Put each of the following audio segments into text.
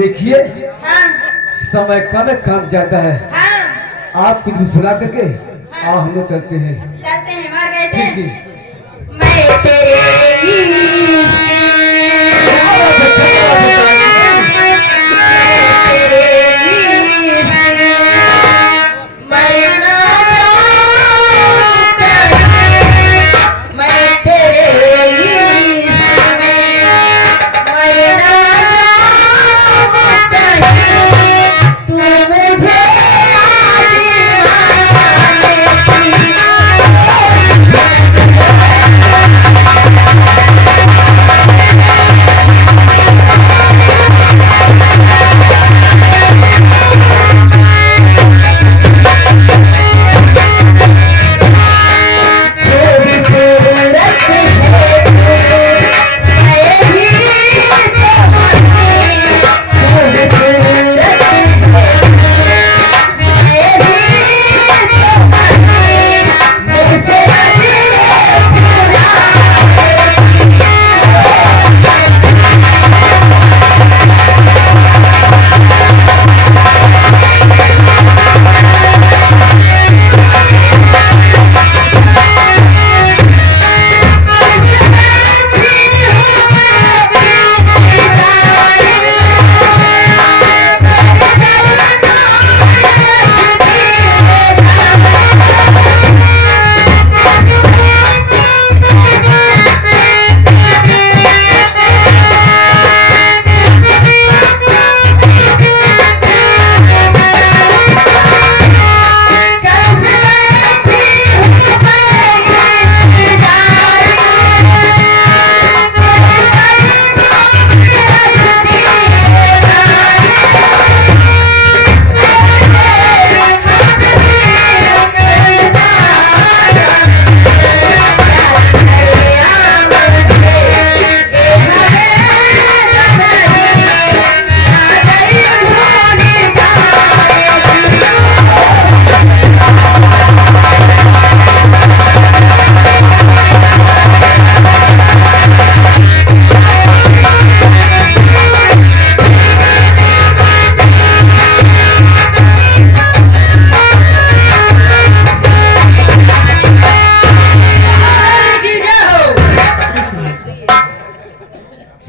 देखिए हाँ, समय कम कम जाता है। हाँ, आप कुछ भी सुना करके हम लोग चलते हैं। चलते हैं मार कैसे? ठीक है। मैं तेरे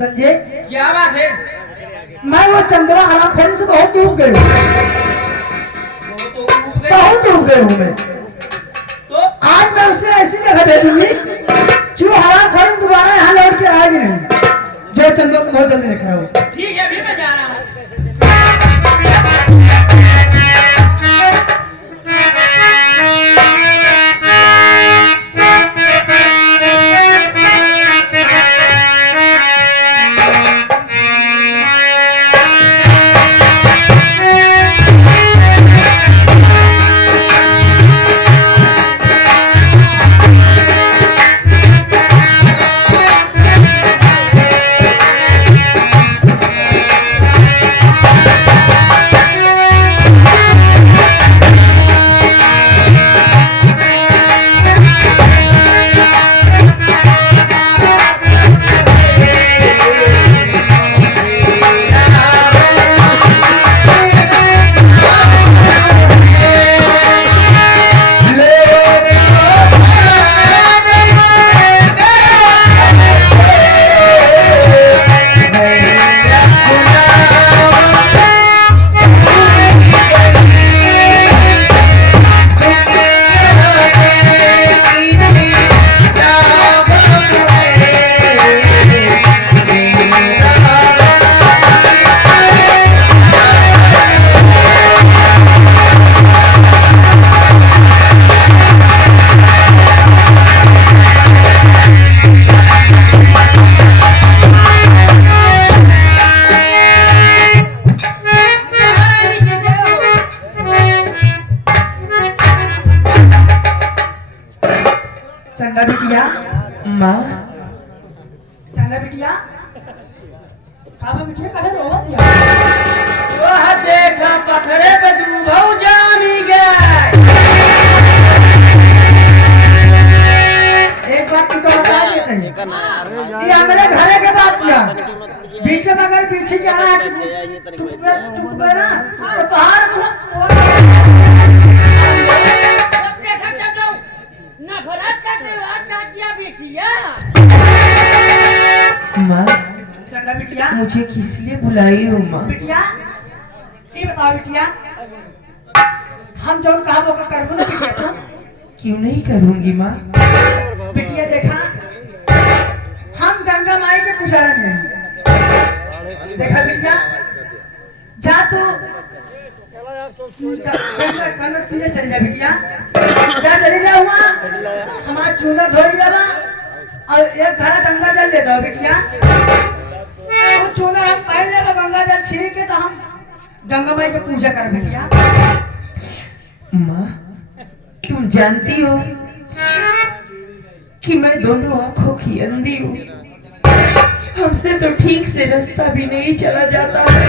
संजय, क्या बात है? मैं वो चंद्रा हरामखोरी से बहुत डूब गई हूँ। वो तो उठ गए। बहुत डूब गई हूँ मैं। तो आज मैं उसे ऐसी जगह भेजूंगी जो हरामखोरी दोबारा यहाँ लौट के आएगी नहीं, जो चंदो को बहुत जल्दी देखा हो। ठीक है, अभी मैं जा रहा हूँ। चंदा बिटिया, माँ चंदा बिटिया, काबा बिटिया कहे रोवत या? वह देखा पत्थरे पे डूबो जामी गए। एक बात तुमको बता देते हैं, ये हमारे घरे के बात किया, बीच में अगर माई पीछे क्या है तू ना तो तोहार अब देखा चलो ना भरत का त्योहार का किया बेटिया माँ चंगा बिटिया मुझे किस लिए बुलाई हो माँ? बिटिया ये बताओ बिटिया हम जो कहा वो करबो ना बिटिया तुम क्यों नहीं करूँगी माँ? बिटिया देखा हम गंगा माई के पुजारन हैं देखा बिटिया जा तू गंगा तुझे चली जा बिटिया जा चली जा हुआ हमारा चूनर धो लिया बा और एक घड़ा गंगा जल दे दो बिटिया वो चूनर हम पहन ले गंगा जल छीन के तो हम गंगा माई की पूजा कर बिटिया माँ तुम जानती हो कि मैं दोनों आंखों की अंधी हूँ। हमसे तो ठीक से रास्ता भी नहीं चला जाता है।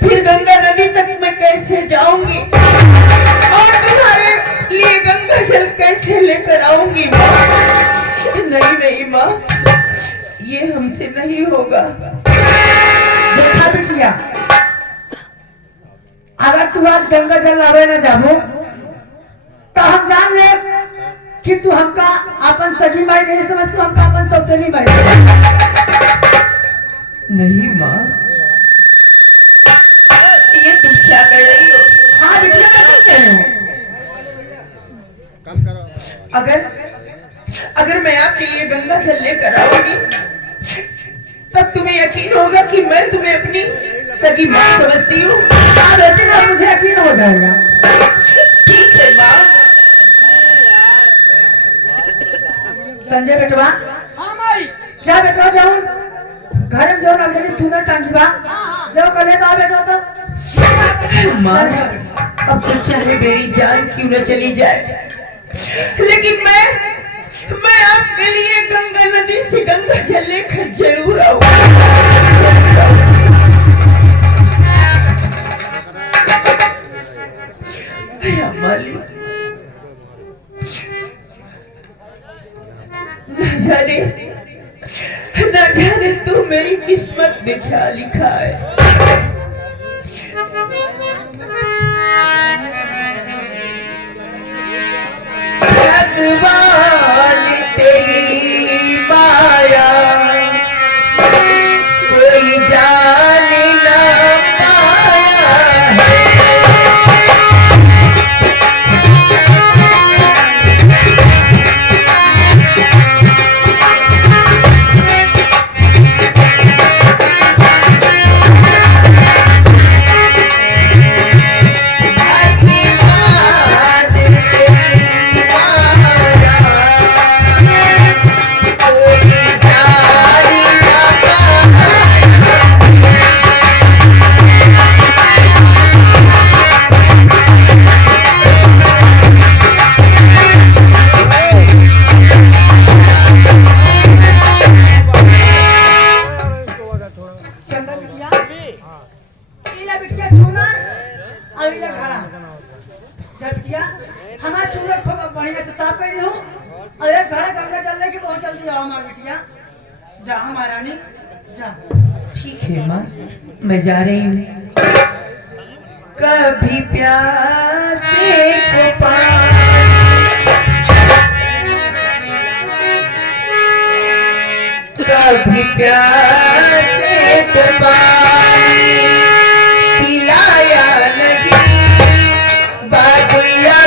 फिर गंगा नदी तक मैं कैसे जाऊंगी और तुम्हारे लिए गंगा जल कैसे लेकर आऊंगी माँ? नहीं नहीं माँ, ये हमसे नहीं होगा। देखा बिटिया अगर तू आज गंगा जल लावे ना जाबो तो हम जान ले कि तू हमका अपन सगी माई नहीं समझ तू हमका अपन सौतेली माई नहीं माँ, ये तुम क्या कर रही हो? हाँ बिटिया मैं ठीक कह रही हूँ अगर मैं आपके लिए गंगा जल लेकर आऊंगी तब तुम्हें यकीन होगा कि मैं तुम्हें अपनी सगी माँ समझती हूँ। हाँ बेटी ना मुझे यकीन हो जाएगा ठीक है माँ। संजय बेटवा हाँ माई क्या बेटवा जाऊँ घर में जो अलरेडी तूने टांगी बा जो करे तो बेटवा तो माँ अब तो चाहे मेरी जान क्यों न चली जाए लेकिन मैं आपके लिए गंगा नदी से गंगा जल लेकर जरूर आऊंगा। न जाने तू मेरी किस्मत में क्या लिखा है। भगवान तेरी माया कोई जान ना पाया है। ठीक है माँ, मैं जा रही हूँ। कभी प्यासे को कभी प्यासे को पानी पिलाया नहीं बादिया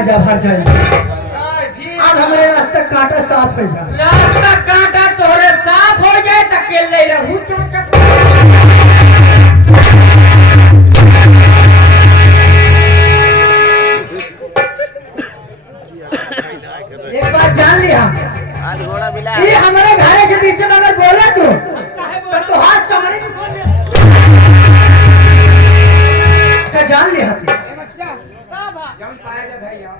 जा भर जाए। अब हमारे रास्ता कांटा साफ हो जा। रास्ता कांटा तोरे साफ हो जाए तो अकेले रहू चाचा। एक बात जान लिया, ये हमारे घर के बीच में अगर बोला तो हाथ चमड़े में खोल दे। क्या जान लिया तू? बच्चा साहब जौन पाया जा भाई यार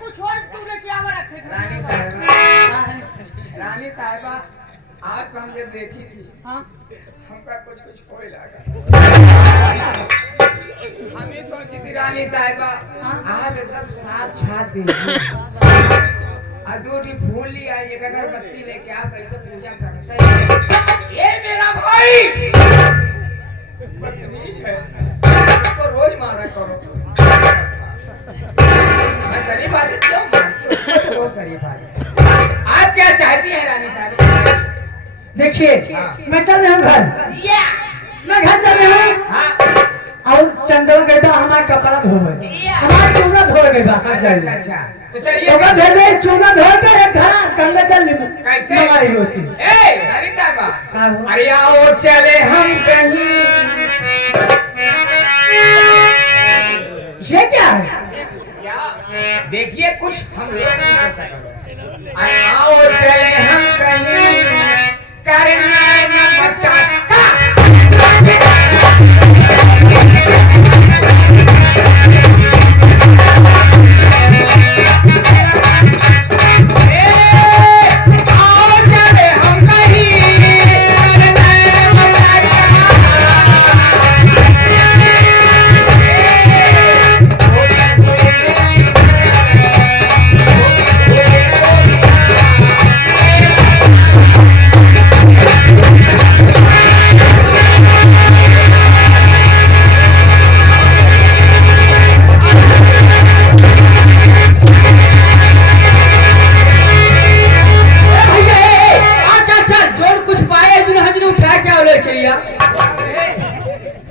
कुछ और तूने क्या रखे रानी साहिबा आज तो हम जब देखी थी हाँ? हमका कुछ कुछ कोई लगा। हम ही सोची थी रानी साहिबा आप एकदम साक्षात देवी और दूठी फूल ली आई एक अगरबत्ती लेके आप कैसे पूजा करते हैं। ये मेरा भाई बदतमीज है, इसको रोज मारा करो। मैं शरीफ आदमी क्यों मारती हूँ? तो बहुत शरीफ आदमी। आप क्या चाहती हैं रानी साहब? देखिए मैं चल रहा हूँ घर, मैं घर चल रहा हूँ हाँ और चंदन गए हमारा कपड़ा धोवे, हमारा चूना धोए गए। अच्छा अच्छा अच्छा तो चलिए तो भेजे चूना धो के एक घर गंगा जल कैसे? मंगाई रोसी। ए रानी साहबा हाँ वो। अरे आओ चले हम कहीं। ये क्या है? देखिए कुछ हम अरे आओ चले हम कहीं करने न पटाखा।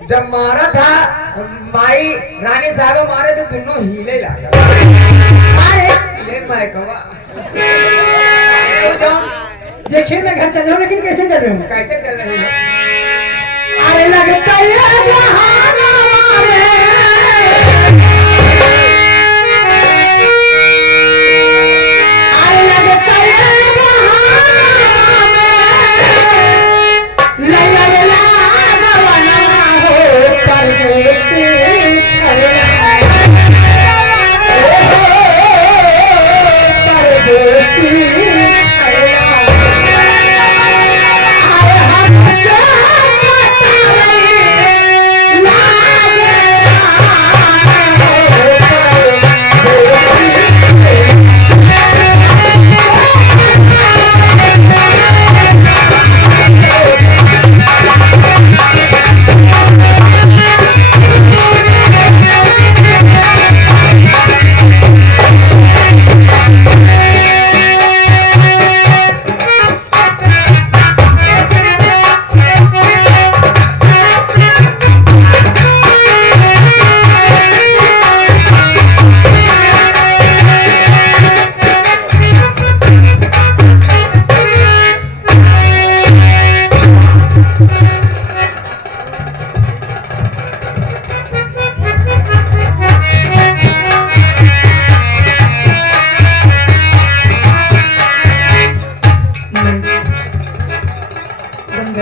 जब मारा था माई रानी साहब मारे तो दोनों हिले लगा। देखिए मैं घर चल रहा हूँ लेकिन कैसे चल रहे हूँ? कैसे चल रही है? अरे लगता है जहान हमारे, अरे लगता है जहान हमारे, लगला गवाना हो परदेसी परदेसी।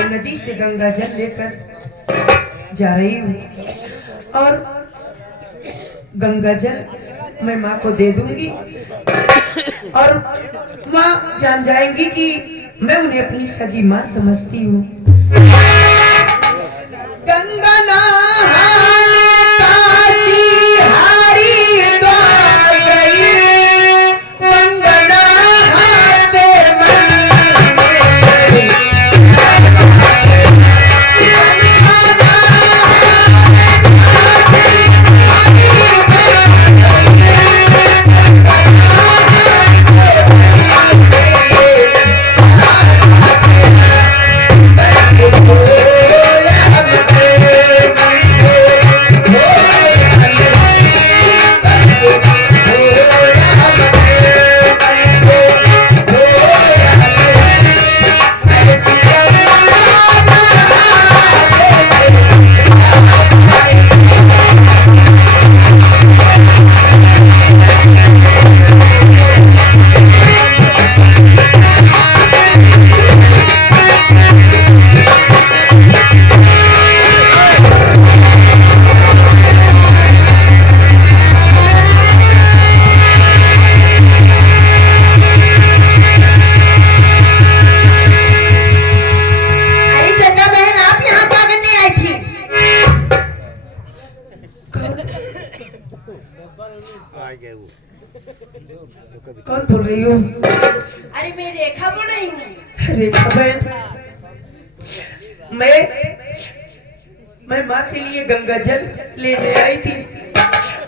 नदी से गंगा जल लेकर जा रही हूँ और गंगा जल मैं माँ को दे दूंगी और माँ जान जाएंगी कि मैं उन्हें अपनी सगी माँ समझती हूँ। गंगा नहाने काशी हरिद्वार गई, गंगा नहाते मन में। रही हो? अरे मैं रेखा बोल रही हूँ। रेखा बहन, मैं माँ के लिए गंगा जल लेने आई थी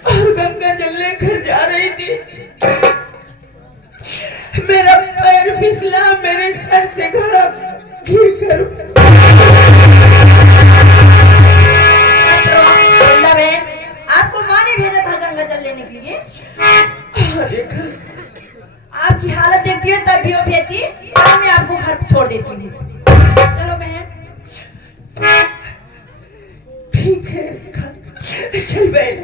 और गंगा जल लेकर जा रही थी। मेरा पैर फिसला, मेरे सर से घड़ा गिर कर। आपको माँ ने भेजा था गंगा जल लेने के लिए? रेखा, आपकी हालत देखती है तब भी वो भेजती, शाम में आपको घर छोड़ देती हूँ। चलो बहन। ठीक है रेखा, चल बहन।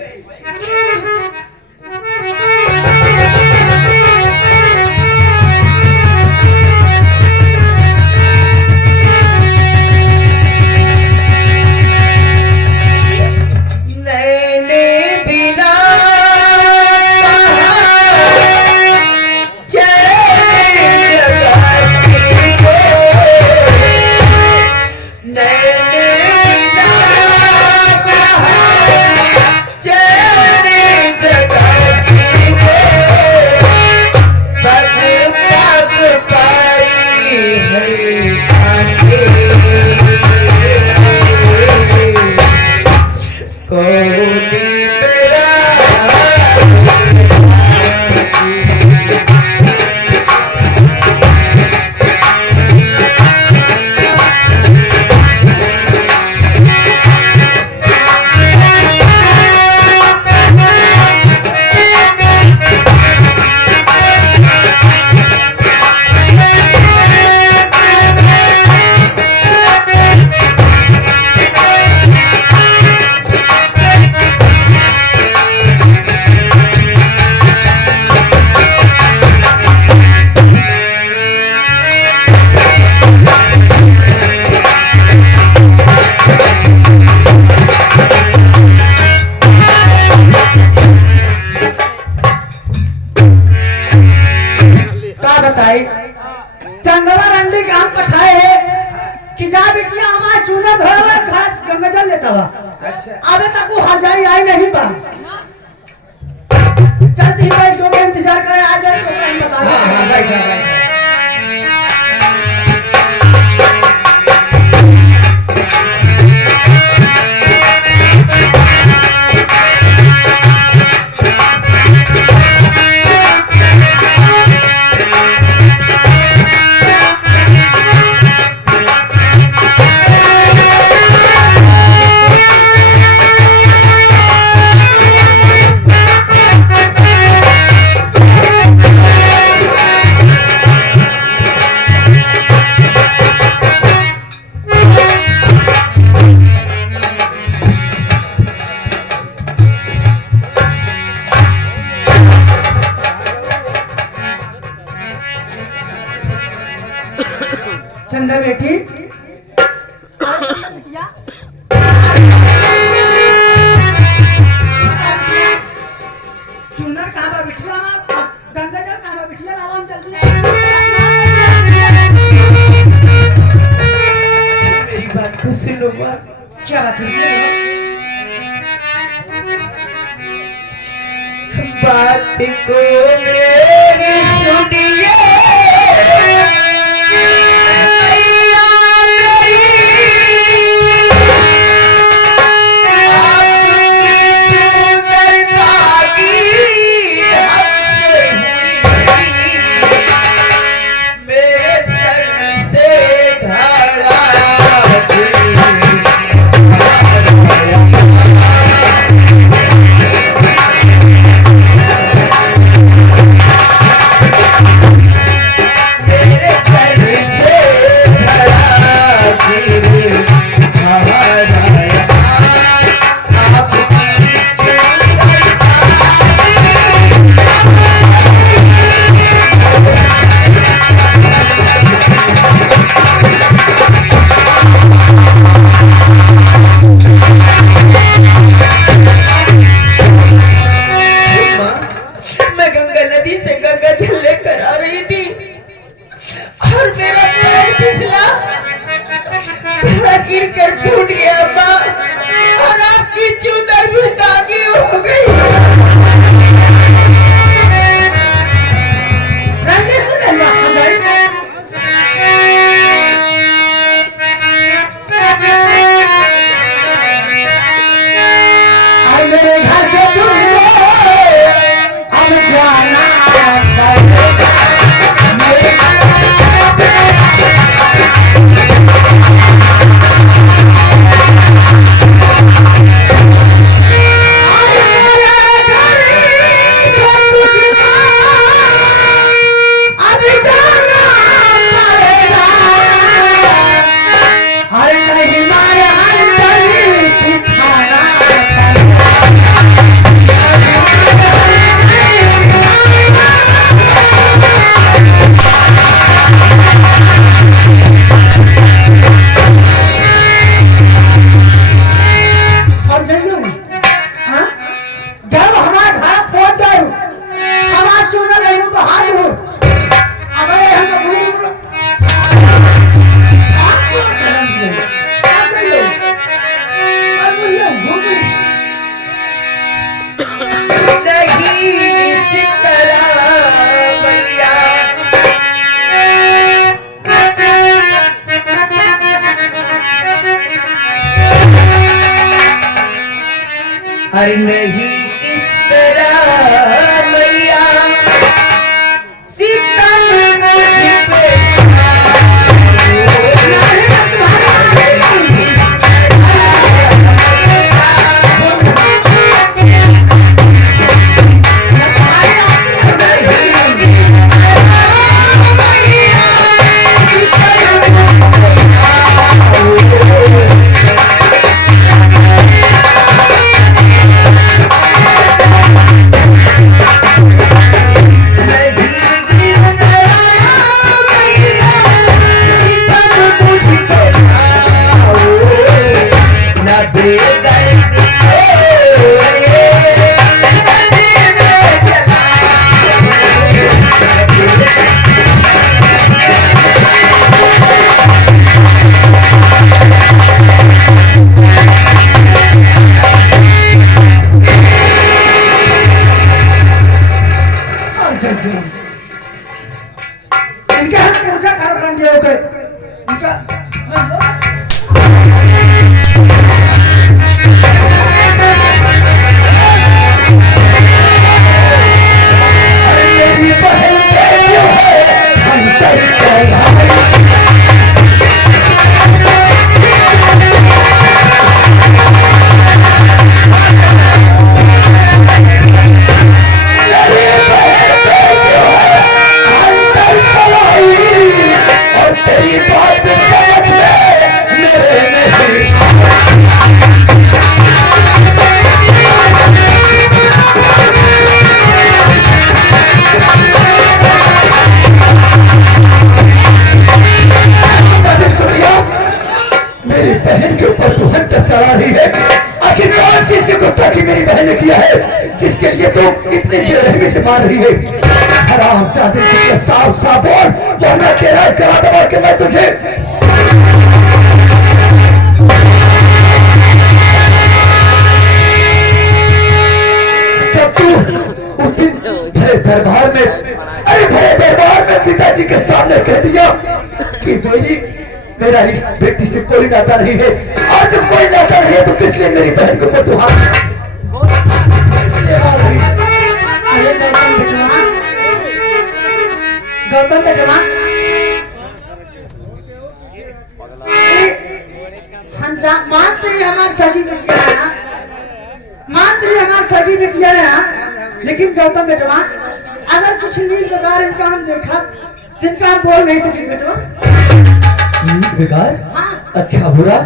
चंदवा रंडी काम पठाए है कि जा बिटिया हमारा चूना धोया गंगा जल लेता हुआ। अबे तक वो हजाई आई नहीं बा। चलती भाई जो इंतजार करे आ जाए तो टाइम बता। चंदा बेटी चूनर कहाँ बा बिटिया, गंगा जल कहाँ बा बिटिया, लावन जल्दी। मेरी बात को सुनो माँ। क्या बात है? बात को मेरी सुनिए गिर कर फूट गया माँ, और आपकी चूदर भी दागी हो गई। प्यार नहीं इस तरह मैया सितम मुझ पे इनके हाथ में उनका कार्यक्रम दिया होगा इनका आखिर कौन सी ऐसी गुस्ताखी मेरी बहन ने किया है जिसके लिए तू इतनी बेरहमी से मार रही है? हराम जादे से साफ साफ बोल, वरना तेरा गला दबा के मैं तुझे जब तू उस दिन भरे दरबार में पिताजी के सामने कह दिया कि मेरा इस व्यक्ति से कोई नाता नहीं है, आज जब कोई नाता नहीं है तो किस लिए मेरी बहन को तू हाथ गौतम बेटवा हम मानते ही हमारी सगी बिटिया है ना, मानते ही हमारी सगी बिटिया है ना, लेकिन गौतम बेटवा अगर कुछ नील बेकार इनका हम देखा जिनका हम बोल नहीं सके बेटवा। बेकार? हाँ। अच्छा बुरा?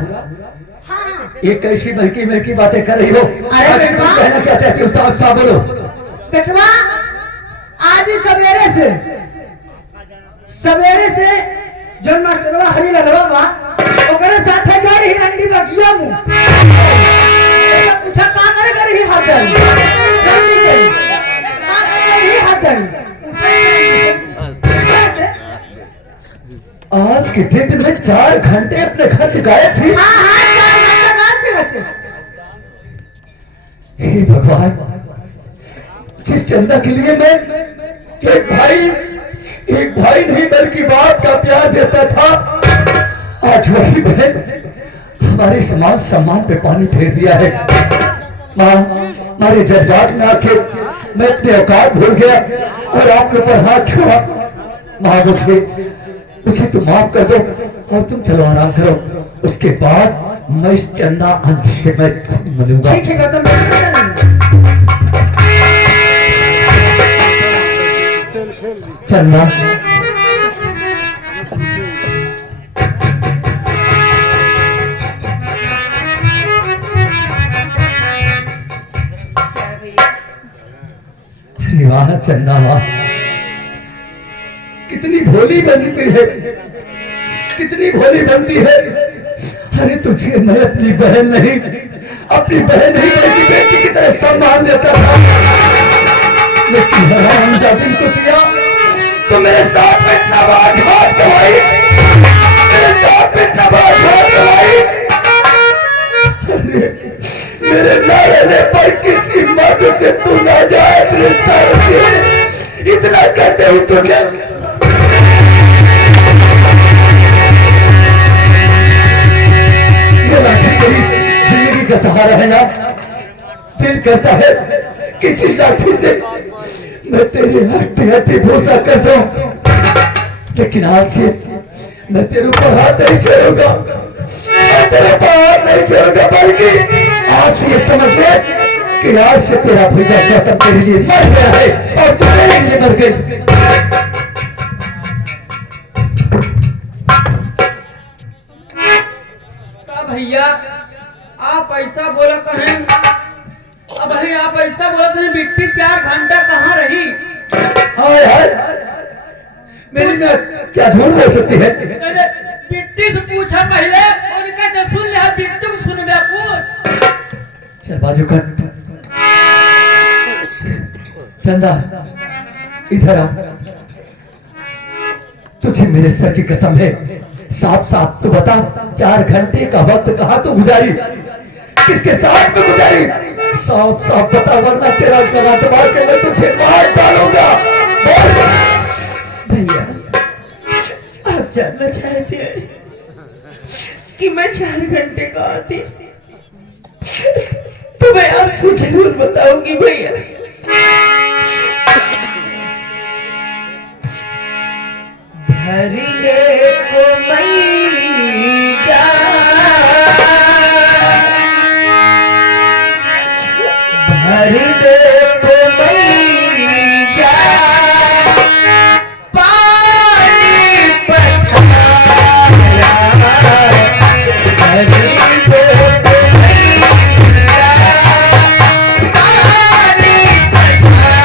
हाँ। ये कैसी बल्कि बातें कर रही हो? अरे तुम कहना क्या चाहती हो? साफ साफ बोलो। बेटवा आज ही सवेरे से जो मास्टरवा हरी लड़वा बा ओकरे साथे जोड़ ही रंडी बगिया मु पूछा का करे ही हाथ जाई जल्दी गई का करे ही हाथ जाई आज के डेट में 4 घंटे अपने घर से गायब थी। हे भगवान, जिस चंदा के लिए मैं एक भाई नहीं बल्कि बाप का प्यार देता था, आज वही बहन हमारे समाज सम्मान पे पानी फेर दिया है। माँ, हमारे जज्बात में आके मैं अपने औकात भूल गया और आपके ऊपर हाथ छोड़ा। माँ मुझे उसे तुम माफ कर दो और तुम चलो आराम करो, उसके बाद मैं इस चंदा अंश से मैं मिलूंगा। ठीक है गौतम चंदा अरे वाह चंदा वाह, कितनी भोली बनती है, कितनी भोली बनती है। अरे तुझे मैं अपनी बहन नहीं बल्कि बेटी की तरह सम्मान देता था, लेकिन हराम जब इनको दिया तो मेरे साथ में इतना बड़ा घात करवाई, मेरे साथ में इतना बड़ा घात करवाई। मेरे न रहने पर किसी मर्द से तू ना जाए रिश्ता इतना कहते हो तो क्या? जिंदगी का सहारा है ना, दिल करता है किसी लाठी से मैं तेरी हड्डी हड्डी भूसा कर दूं, लेकिन आज से मैं तेरे ऊपर हाथ नहीं छोड़ूंगा, मैं तेरे ऊपर हाथ नहीं छोड़ूंगा, बल्कि आज से ये समझ ले कि आज से तेरा भैया गौतम तेरे लिए मर गया है और तू मेरे लिए मर गई। भैया आप ऐसा बोला करें, अब भाई आप ऐसा बोला तो मिट्टी 4 घंटा कहाँ रही? हाय हाय, मेरी में क्या झूठ बोल सकती है? मिट्टी से पूछा पहले, उनका तो सुन ले, बिट्टू को सुन बे पूछ। चल बाजू कर। चंदा इधर आ, तुझे मेरे सर की कसम है, साफ साफ तो बता 4 घंटे का वक्त कहाँ तो गुजारी, किसके साथ में गुजारी? साफ साफ बता, वरना तेरा गला दबा के मैं तुझे मार डालूंगा। भैया आप जानना चाहते हैं कि मैं 4 घंटे का आती, तो मैं आपसे जरूर बताऊंगी भैया। भरिए को मैया भर दे को मैया पानी पठाया, भर दे को मैया पानी पठाया।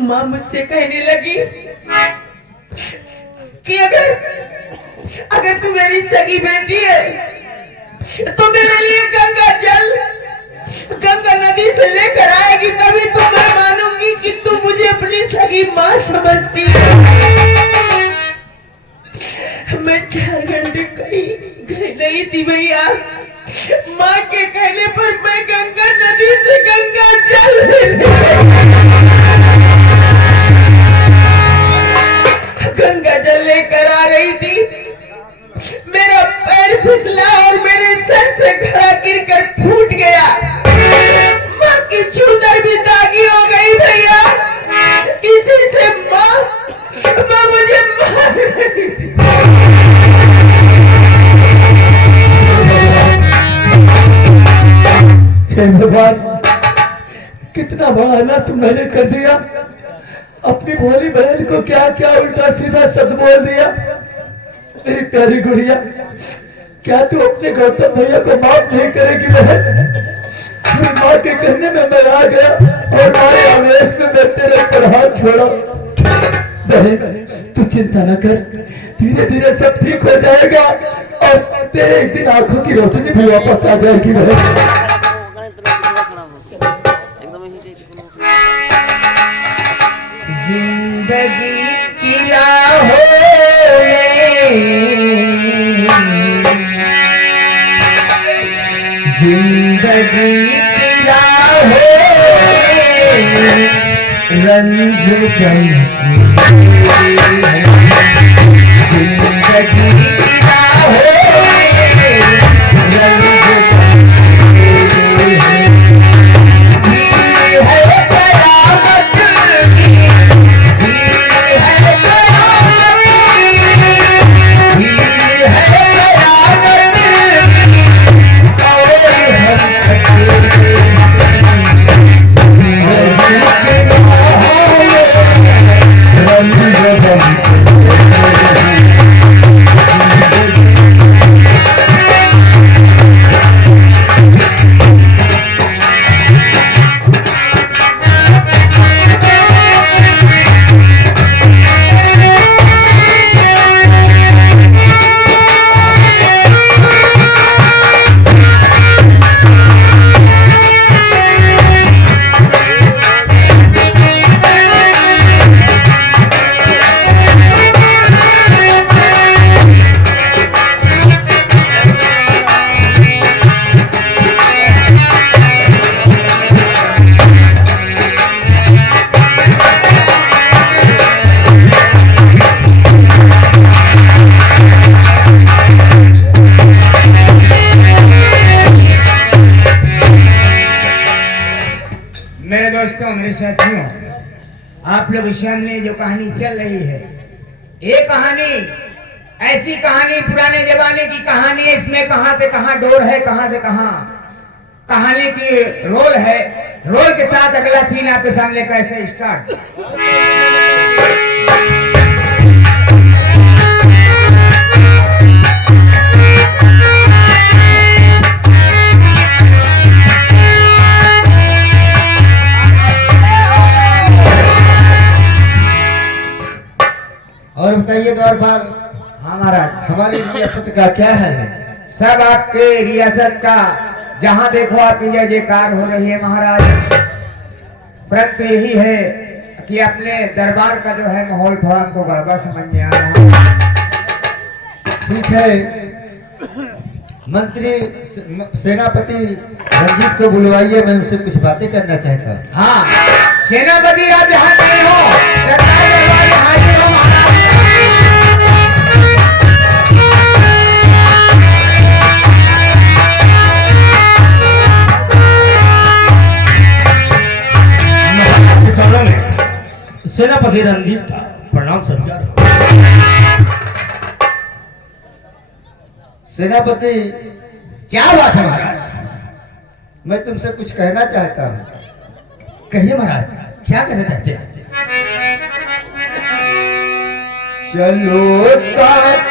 माँ मुझसे कहने लगी कि अगर तू मेरी सगी बेटी है तो मेरे लिए गंगा नदी से लेकर आएगी, तभी तो मैं मानूंगी कि तू मुझे अपनी सगी माँ समझती है। मैं 4 घंटे कहीं गई नहीं थी भैया, माँ के कहने पर मैं गंगा नदी से गंगा जल लेकर आ रही थी। मेरा पैर फिसला और मेरे सर से घड़ा गिरकर फूट गया। माँ की चूदर भी दागी हो गई भैया, इसी से माँ मुझे मार रही थी। भगवान, कितना बड़ा ना तुम मैंने कर दिया, अपनी भोली बहन को क्या क्या उल्टा सीधा शब्द बोल दिया। मेरी प्यारी गुड़िया, क्या तू अपने गौतम भैया को माफ नहीं करेगी बहन? मेरी माँ के कहने में मैं आ गया और मारे आवेश में मैं तेरे ऊपर हाथ छोड़ा। बहन तू चिंता न कर, धीरे धीरे सब ठीक हो जाएगा और तेरे एक दिन आंखों की रोशनी भी वापस आ जाएगी बहन। जिंदगी की राहों रंज जिंदगी की राहों आप लोग के सामने जो कहानी चल रही है, ये कहानी ऐसी कहानी पुराने जमाने की कहानी है। इसमें कहां से कहां डोर है, कहां से कहां कहानी की रोल है। रोल के साथ अगला सीन आपके सामने कैसे स्टार्ट। और बताइए द्वारपाल, हाँ महाराज, हमारी रियासत का क्या हाल है? सब आपके रियासत का जहां देखो आपकी जय जयकार हो रही है महाराज। परंतु यही है कि अपने दरबार का जो है माहौल थोड़ा हमको गड़बड़ समझ में आ रहा है। ठीक है, मंत्री सेनापति रंजीत को बुलवाइए, मैं उनसे कुछ बातें करना चाहता हूँ। हाँ, सेनापति आप यहाँ नहीं हो, सरकार दरबार में हाजिर हो महाराज। सेनापति रंजीत का प्रणाम सरकार। सेनापति, क्या बात है महाराज? मैं तुमसे कुछ कहना चाहता हूँ। कहिए महाराज, क्या कहना चाहते हैं? चलो साथ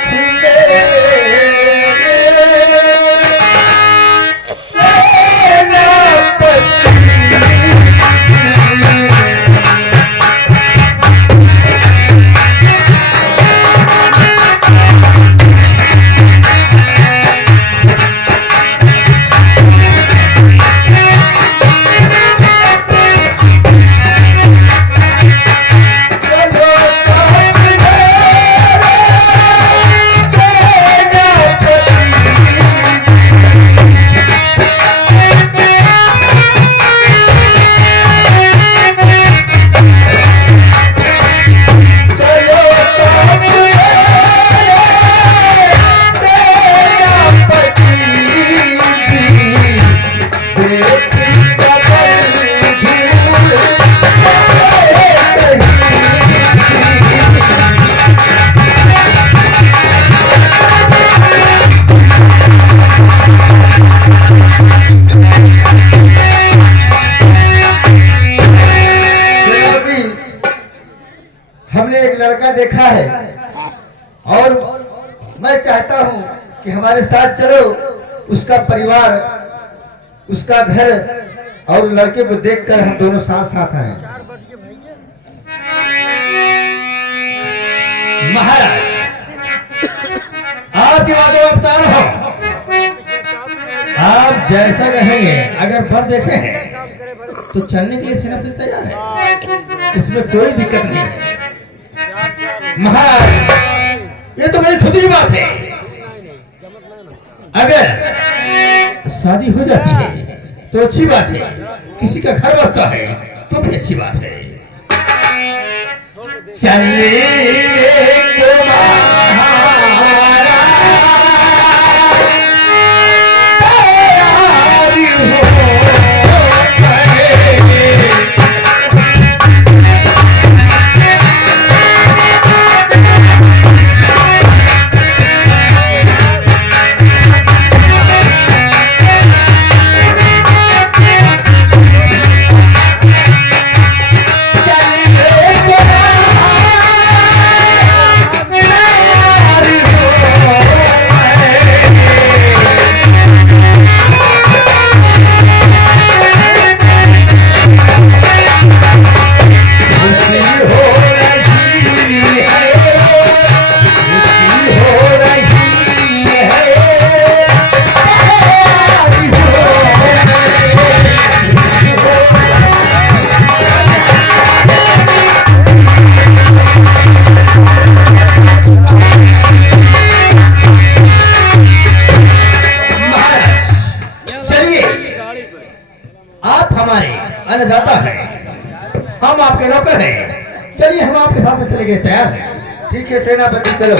लड़का देखा है और मैं चाहता हूं कि हमारे साथ चलो, उसका परिवार, उसका घर और लड़के को देखकर हम दोनों साथ साथ आए। महाराज, आपकी बातों में अवतार हो, आप जैसा कहेंगे। अगर बर देखे हैं तो चलने के लिए सेनापति तैयार है, इसमें कोई दिक्कत नहीं है। महाराज, ये तो मेरी खुद की बात है। अगर शादी हो जाती है तो अच्छी बात है, किसी का घर बसता है तो भी अच्छी बात है। चलिए अन्नदाता है, हम आपके नौकर हैं। चलिए हम आपके साथ में चले गए, तैयार हैं। ठीक है सेनापति, चलो।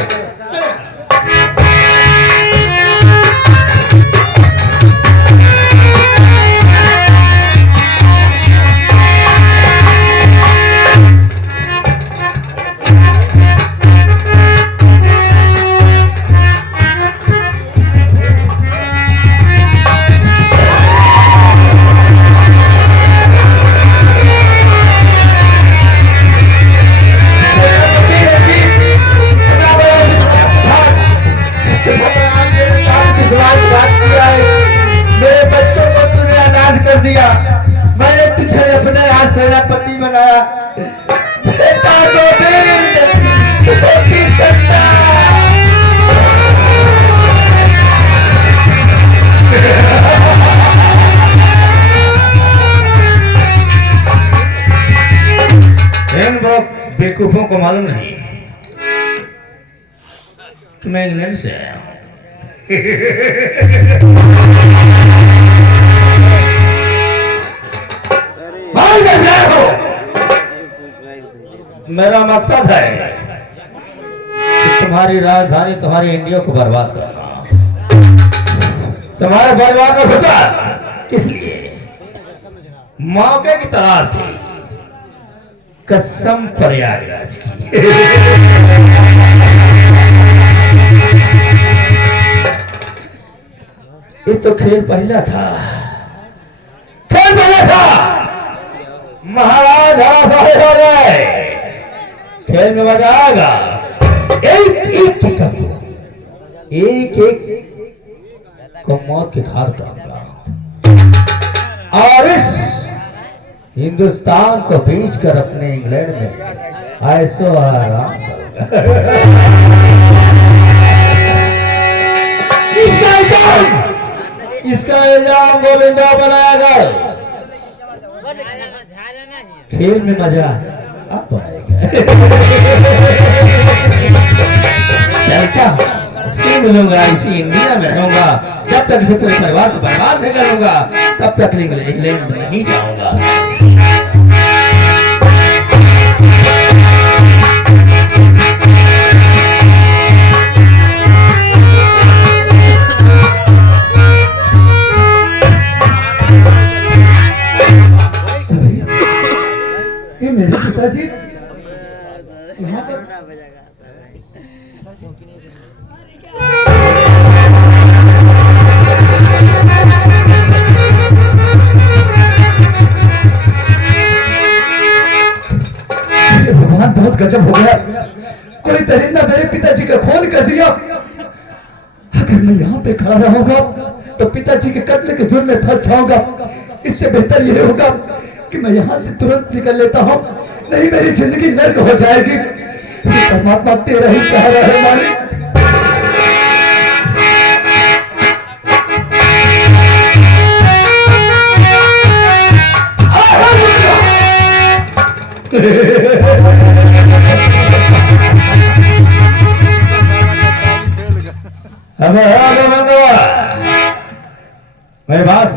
बनाया। बेटा गोविंद की चंदा। इन बेवकूफों को मालूम नहीं कि मैं इंग्लैंड से आया हूं। मान के जाए हो। मेरा मकसद है कि तुम्हारी राजधानी तुम्हारी इंडिया को बर्बाद करना। तुम्हारे बर्बाद का सोचा किस लिए? मौके की तलाश थी। कसम प्रयागराज की। ये तो खेल पहला था। खेल पहला था। महाराज हराशाही हो गए। खेल में मजा आएगा। एक एक को मौत के घाट उतारूंगा और इस हिंदुस्तान को बेचकर अपने इंग्लैंड में ऐसो आराम करूंगा। इसका इल्जाम गोविंदा बनाएगा। खेल में मजा अब आएगा। चलता क्यों मिलूंगा? इसी इंडिया में रहूंगा। जब तक इसे पूरे परिवार को बर्बाद नहीं करूंगा तब तक इंग्लैंड में नहीं जाऊंगा। ये मेरे पिताजी यहाँ पर भगवान, बहुत गजब हो गया। कोई दरिंदा मेरे पिताजी का खून कर दिया। अगर मैं यहाँ पे खड़ा रहूंगा तो पिताजी के कत्ल के जुर्म में फंस जाऊंगा। इससे बेहतर यह होगा कि मैं यहाँ से तुरंत निकल लेता हूँ, नहीं मेरी जिंदगी नर्क हो जाएगी। परमात्मा तेरा ही सहारा है मालिक। मेरे पास